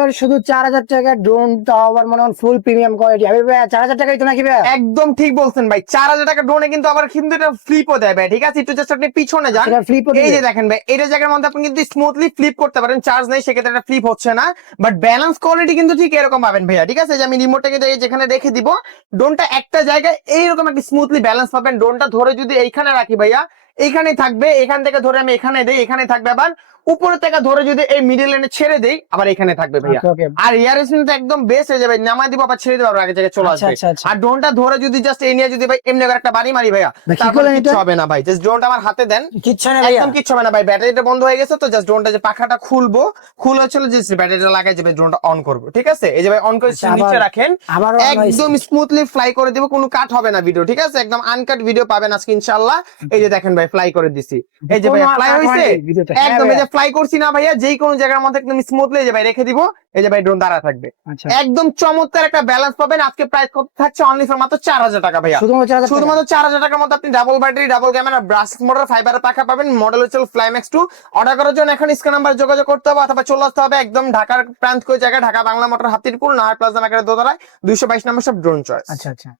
Viewer শুধু 4000 টাকা drone, তাও আবার মনে হয় ফুল প্রিমিয়াম কোয়ালিটি। আমি ভাই 4000 টাকাই তো নাকি ভাই? একদম ঠিক বলছেন ভাই, 4000 টাকা ড্রোনে কিন্তু আবার কিন্তু এটা ফ্লিপও দেয় ভাই, ঠিক আছে? একটু জাস্ট আপনি পিছনে যান, সেটা ফ্লিপ করে এই দিবে? যে দেখেন ভাই, এটা জায়গার মধ্যে আপনি কিন্তু স্মুথলি ফ্লিপ করতে পারেন, চার্জ নেই সেক্ষেত্রে এটা ফ্লিপ হচ্ছে না। বাট ব্যালেন্স কোয়ালিটি কিন্তু ঠিক এরকম পাবেন ভাইয়া, ঠিক আছে? যে আমি রিমোটটা কিন্তু এই যেখানে রেখে দিব, ড্রোনটা একটা জায়গায় এইরকম একটা স্মুথলি ব্যালেন্স পাবেন। ড্রোনটা ধরে যদি এইখানে রাখি ভাইয়া, এইখানে থাকবে, এখান থেকে ধরে আমি এখানে দেই, এখানে থাকবে। আবার উপরে থেকে ধরে যদি এই মিডল লাইনে ছেড়ে দেই, আবার এখানে থাকবে ভাইয়া। ওকে ওকে। আর এয়ার রেসিংটা একদম বেস্ট হয়ে যাবে, নামাই দিব আবার ছেড়ে দিব, আবার আগে জায়গায় চলে আচ্ছা আসবে। আচ্ছা আচ্ছা আর ড্রোনটা ধরে যদি জাস্ট এই নিয়ে যদি ভাই এমনি করে একটা বাড়ি মারি ভাইয়া, ভাই কি তারপরে করলেন কিচ্ছু এটা? হবে না ভাই। জাস্ট ড্রোনটা আমার হাতে দেন, কিচ্ছু না ভাইয়া? একদম কিচ্ছু হবে না ভাই। ব্যাটারিটা বন্ধ হয়ে গেছে তো জাস্ট ড্রোনটা যে পাখাটা খুলবো, খুলে হচ্ছিল যে ব্যাটারিটা লাগাই যাবে, ড্রোনটা অন করবো, ঠিক আছে? এই যে ভাই অন করে আচ্ছা, নিচে রাখেন, আবারও অন হয়েছে? একদম স্মুথলি ফ্লাই করে দিব, কোনো কাট হবে না ভিডিও, ঠিক আছে? একদম আনকাট ভিডিও পাবেন আজকে ইনশাআল্লাহ। এই যে দেখেন ভাই ফ্লাই করে দিছি, এই যে ভাই কোনো আর ফ্লাই কাট হয়েছে হয়নি ভিডিওতে? হ্যাঁ একদম। এই ভাইয়া। যে ফ্লাই করছি না ভাইয়া, যেই কোনো জায়গার মধ্যে একদম স্মুথলি এই যে ভাই রেখে দিব, এই যে ভাই ড্রোন দাঁড়া থাকবে। আচ্ছা, একদম চমৎকার একটা ব্যালেন্স পাবেন। আজকে প্রাইস কত থাকছে? অনলি ফর মাত্র 4000 টাকা ভাইয়া। শুধুমাত্র 4000 টাকা? শুধুমাত্র 4000 টাকার মধ্যে আপনি double battery, double camera, brush motor, ফাইবারের পাখা পাবেন। মডেল হচ্ছে ফ্লাইম্যাক্স 2। অর্ডার করার জন্য এখন স্ক্রিন নাম্বার যোগাযোগ করতে হবে অথবা চলে আসতে হবে একদম ঢাকার প্রান্ত কোন জায়গায়, ঢাকা বাংলা মোটর, হাতিরপুল, নাহার প্লাজা, নাকারে দোতলায়, 222 নম্বর সব ড্রোন চয়েস। আচ্ছা আচ্ছা।